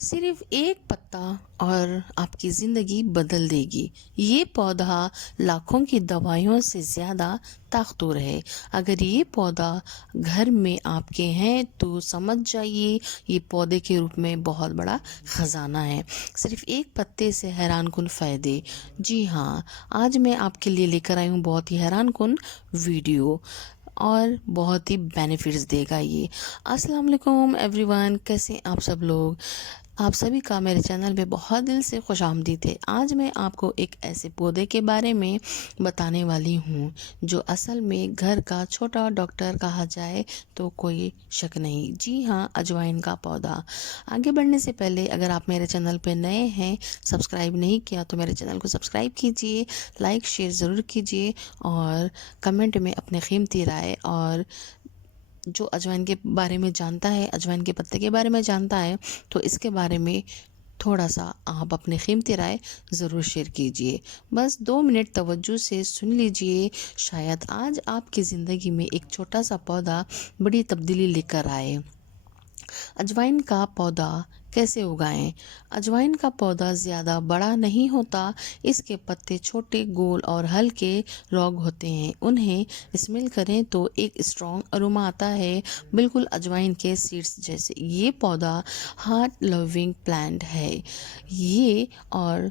सिर्फ एक पत्ता और आपकी ज़िंदगी बदल देगी। ये पौधा लाखों की दवाइयों से ज़्यादा ताकतवर है। अगर ये पौधा घर में आपके हैं तो समझ जाइए ये पौधे के रूप में बहुत बड़ा ख़जाना है। सिर्फ एक पत्ते से हैरानकुन फ़ायदे। जी हाँ, आज मैं आपके लिए लेकर आई हूँ बहुत ही हैरानकुन वीडियो और बहुत ही बेनिफिट्स देगा ये। अस्सलाम वालेकुम एवरीवन, कैसे हैं आप सब लोग। आप सभी का मेरे चैनल में बहुत दिल से खुशामदीद है। आज मैं आपको एक ऐसे पौधे के बारे में बताने वाली हूँ जो असल में घर का छोटा डॉक्टर कहा जाए तो कोई शक नहीं। जी हाँ, अजवाइन का पौधा। आगे बढ़ने से पहले अगर आप मेरे चैनल पे नए हैं, सब्सक्राइब नहीं किया तो मेरे चैनल को सब्सक्राइब कीजिए, लाइक शेयर ज़रूर कीजिए और कमेंट में अपने कीमती राय और जो अजवाइन के बारे में जानता है, अजवाइन के पत्ते के बारे में जानता है, तो इसके बारे में थोड़ा सा आप अपने कीमती राय ज़रूर शेयर कीजिए। बस 2 मिनट तवज्जो से सुन लीजिए, शायद आज आपकी ज़िंदगी में एक छोटा सा पौधा बड़ी तब्दीली लेकर आए। अजवाइन का पौधा कैसे उगाएं? अजवाइन का पौधा ज़्यादा बड़ा नहीं होता। इसके पत्ते छोटे, गोल और हल्के रॉग होते हैं। उन्हें स्मेल करें तो एक स्ट्रॉन्ग अरोमा आता है, बिल्कुल अजवाइन के सीड्स जैसे। ये पौधा हार्ट लविंग प्लांट है। ये और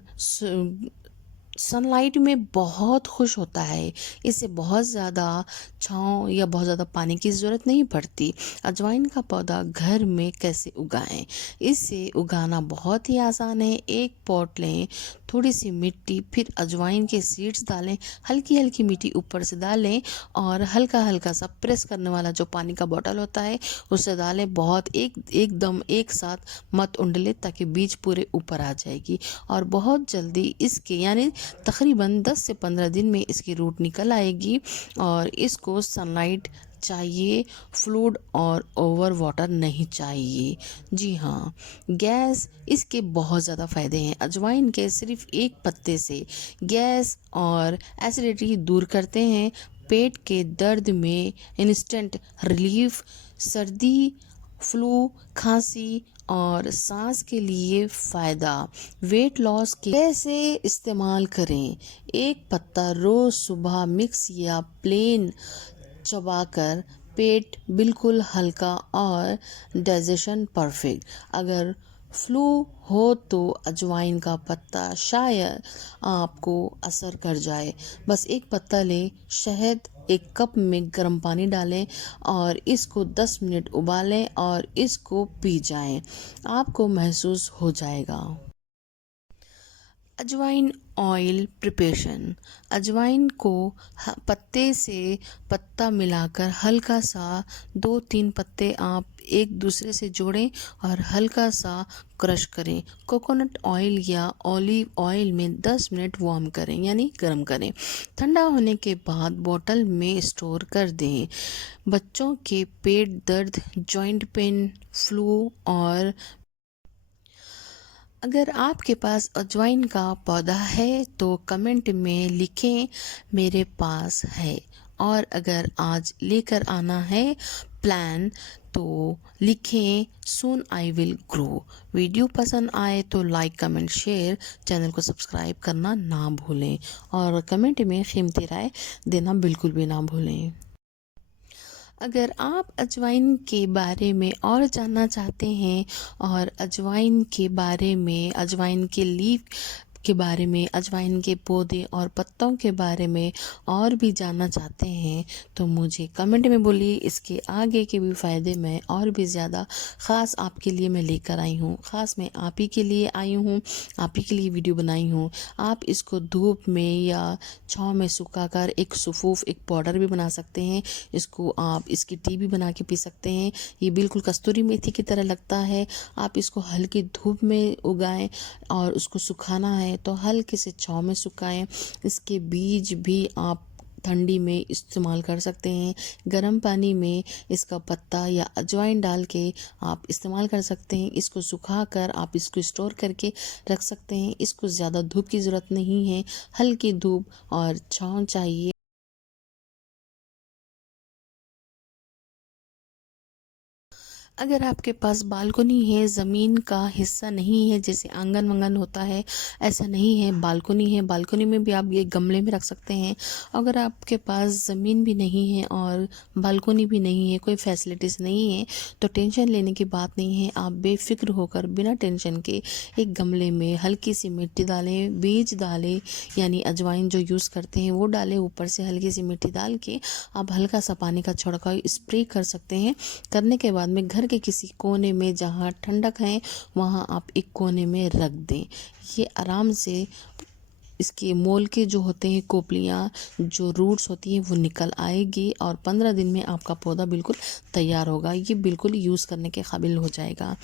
सनलाइट में बहुत खुश होता है। इसे बहुत ज़्यादा छाँव या बहुत ज़्यादा पानी की ज़रूरत नहीं पड़ती। अजवाइन का पौधा घर में कैसे उगाएं? इसे उगाना बहुत ही आसान है। एक पॉट लें, थोड़ी सी मिट्टी, फिर अजवाइन के सीड्स डालें, हल्की हल्की मिट्टी ऊपर से डालें और हल्का हल्का सा प्रेस करने वाला जो पानी का बॉटल होता है उससे डालें। बहुत एकदम एक साथ मत उंडले ताकि बीज पूरे ऊपर आ जाएगी। और बहुत जल्दी इसके यानी तकरीबन 10 से 15 दिन में इसकी रूट निकल आएगी और इसको सनलाइट चाहिए, फ्लूड और ओवर वाटर नहीं चाहिए। जी हाँ, गैस, इसके बहुत ज़्यादा फ़ायदे हैं। अजवाइन के सिर्फ एक पत्ते से गैस और एसिडिटी दूर करते हैं, पेट के दर्द में इंस्टेंट रिलीफ, सर्दी, फ्लू, खांसी और सांस के लिए फ़ायदा, वेट लॉस के कैसे इस्तेमाल करें? एक पत्ता रोज़ सुबह मिक्स या प्लेन चबाकर, पेट बिल्कुल हल्का और डाइजेशन परफेक्ट। अगर फ्लू हो तो अजवाइन का पत्ता शायद आपको असर कर जाए। बस एक पत्ता लें, शहद एक कप में गर्म पानी डालें और इसको 10 मिनट उबालें और इसको पी जाएं। आपको महसूस हो जाएगा। अजवाइन ऑयल प्रिपरेशन। अजवाइन को पत्ते से पत्ता मिलाकर हल्का सा 2-3 पत्ते आप एक दूसरे से जोड़ें और हल्का सा क्रश करें। कोकोनट ऑयल या ऑलिव ऑयल में 10 मिनट वार्म करें यानी गर्म करें। ठंडा होने के बाद बोतल में स्टोर कर दें। बच्चों के पेट दर्द, जॉइंट पेन, फ्लू और अगर आपके पास अजवाइन का पौधा है तो कमेंट में लिखें मेरे पास है। और अगर आज लेकर आना है प्लान तो लिखें सून आई विल ग्रो। वीडियो पसंद आए तो लाइक कमेंट शेयर, चैनल को सब्सक्राइब करना ना भूलें और कमेंट में कीमती राय देना बिल्कुल भी ना भूलें। अगर आप अजवाइन के बारे में और जानना चाहते हैं और अजवाइन के बारे में, अजवाइन के लीफ के बारे में, अजवाइन के पौधे और पत्तों के बारे में और भी जानना चाहते हैं तो मुझे कमेंट में बोलिए। इसके आगे के भी फ़ायदे मैं और भी ज़्यादा ख़ास आपके लिए मैं लेकर आई हूँ। ख़ास मैं आप ही के लिए आई हूँ, आप ही के लिए वीडियो बनाई हूँ। आप इसको धूप में या छाँव में सुखाकर एक सफ़ूफ, एक पाउडर भी बना सकते हैं। इसको आप इसकी टी भी बना के पी सकते हैं। ये बिल्कुल कस्तूरी मेथी की तरह लगता है। आप इसको हल्की धूप में उगाएं और उसको सुखाना है तो हल्के से छाँव में सुखाएं। इसके बीज भी आप ठंडी में इस्तेमाल कर सकते हैं। गर्म पानी में इसका पत्ता या अजवाइन डाल के आप इस्तेमाल कर सकते हैं। इसको सुखाकर आप इसको स्टोर करके रख सकते हैं। इसको ज़्यादा धूप की ज़रूरत नहीं है, हल्की धूप और छाँव चाहिए। अगर आपके पास बालकनी है, ज़मीन का हिस्सा नहीं है, जैसे आंगन-वांगन होता है, ऐसा नहीं है, बालकनी है, बालकनी में भी आप ये गमले में रख सकते हैं। अगर आपके पास ज़मीन भी नहीं है और बालकनी भी नहीं है, कोई फैसिलिटीज़ नहीं है, तो टेंशन लेने की बात नहीं है। आप बेफ़िक्र होकर बिना टेंशन के एक गमले में हल्की सी मिट्टी डालें, बीज डालें, यानी अजवाइन जो यूज़ करते हैं वो डालें, ऊपर से हल्की सी मिट्टी डाल के आप हल्का सा पानी का छिड़काव स्प्रे कर सकते हैं। करने के बाद में घर के किसी कोने में जहाँ ठंडक है वहाँ आप एक कोने में रख दें। ये आराम से इसके मोल के जो होते हैं कोपलियाँ, जो रूट्स होती हैं वो निकल आएगी और 15 दिन में आपका पौधा बिल्कुल तैयार होगा। ये बिल्कुल यूज़ करने के काबिल हो जाएगा।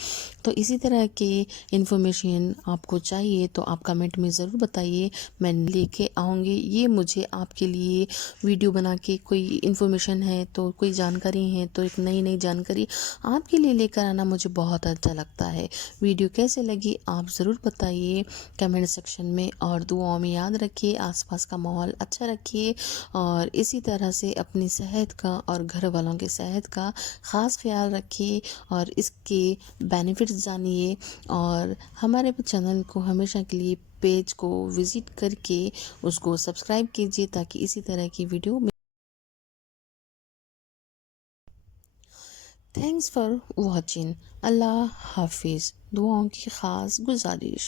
तो इसी तरह के इन्फॉर्मेशन आपको चाहिए तो आप कमेंट में ज़रूर बताइए, मैं लेके आऊँगी। ये मुझे आपके लिए वीडियो बना के कोई इन्फॉर्मेशन है तो कोई जानकारी है तो एक नई जानकारी आपके लिए लेकर आना मुझे बहुत अच्छा लगता है। वीडियो कैसे लगी आप ज़रूर बताइए कमेंट सेक्शन में, और दुआओं में याद रखिए, आसपास का माहौल अच्छा रखिए और इसी तरह से अपनी सेहत का और घर वालों की सेहत का ख़ास ख्याल रखिए और इसके बेनिफिट्स जानिए। और हमारे चैनल को हमेशा के लिए पेज को विज़िट करके उसको सब्सक्राइब कीजिए ताकि इसी तरह की वीडियो। Thanks for watching. अल्लाह हाफिज़। दुआओं की ख़ास गुजारिश।